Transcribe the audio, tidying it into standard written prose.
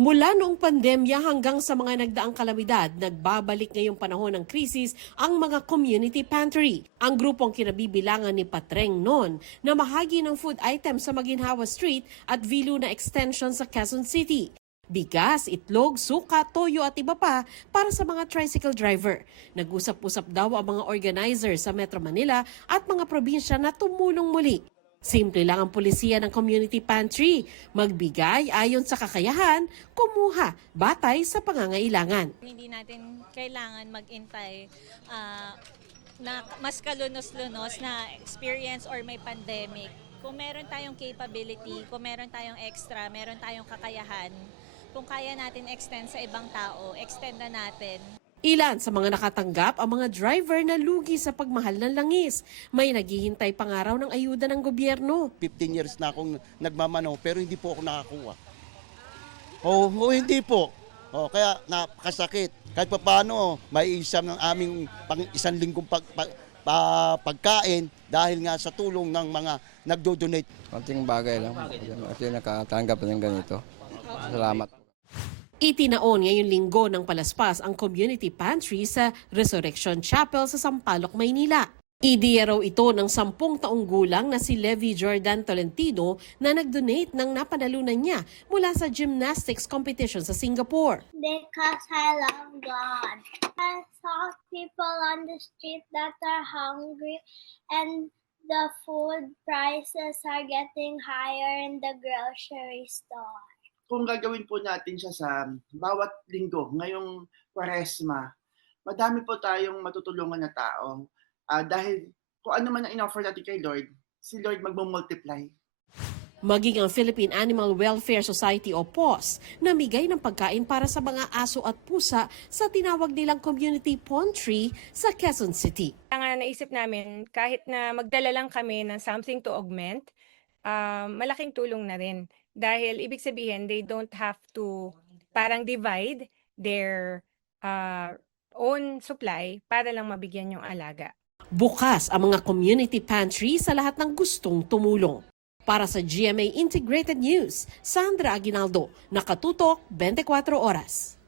Mula noong pandemya hanggang sa mga nagdaang kalamidad, nagbabalik ngayong panahon ng krisis ang mga community pantry. Ang grupong kinabibilangan ni Patreng noon na mahagi ng food items sa Maginhawa Street at Viluna Extension sa Quezon City. Bigas, itlog, suka, toyo at iba pa para sa mga tricycle driver. Nag-usap-usap daw ang mga organizer sa Metro Manila at mga probinsya na tumulong muli. Simple lang ang pulisiya ng community pantry. Magbigay ayon sa kakayahan, kumuha batay sa pangangailangan. Hindi natin kailangan mag-intay na mas kalunos-lunos na experience or may pandemic. Kung meron tayong capability, kung meron tayong extra, meron tayong kakayahan, kung kaya natin extend sa ibang tao, extend na natin. Ilan sa mga nakatanggap ang mga driver na lugi sa pagmahal ng langis. May naghihintay pangaraw ng ayuda ng gobyerno. 15 years na akong nagmamano pero hindi po ako nakakuha. Hindi po. Kaya napakasakit. Kahit pa paano, may isang ng aming isang linggong pagkain dahil nga sa tulong ng mga nagdo-donate. Konting bagay lang. At yung nakatanggap ng ganito. Salamat. Itinaon ngayong linggo ng palaspas ang community pantry sa Resurrection Chapel sa Sampaloc, Maynila. Ideya raw ito ng 10 taong gulang na si Levi Jordan Tolentino na nag-donate ng napanalunan niya mula sa gymnastics competition sa Singapore. Because I love God. I saw people on the street that are hungry and the food prices are getting higher in the grocery store. Kung gagawin po natin siya sa bawat linggo, ngayong Kwaresma, madami po tayong matutulungan na tao. Dahil kung ano man ang in-offer natin kay Lord, si Lord magmumultiply. Maging ang Philippine Animal Welfare Society o PAWS, namigay ng pagkain para sa mga aso at pusa sa tinawag nilang community pantry sa Quezon City. Kaya naisip namin, kahit na magdala lang kami ng something to augment, malaking tulong na rin. Dahil ibig sabihin, they don't have to parang divide their own supply para lang mabigyan yung alaga. Bukas ang mga community pantry sa lahat ng gustong tumulong. Para sa GMA Integrated News, Sandra Aguinaldo, Nakatutok, 24 Oras.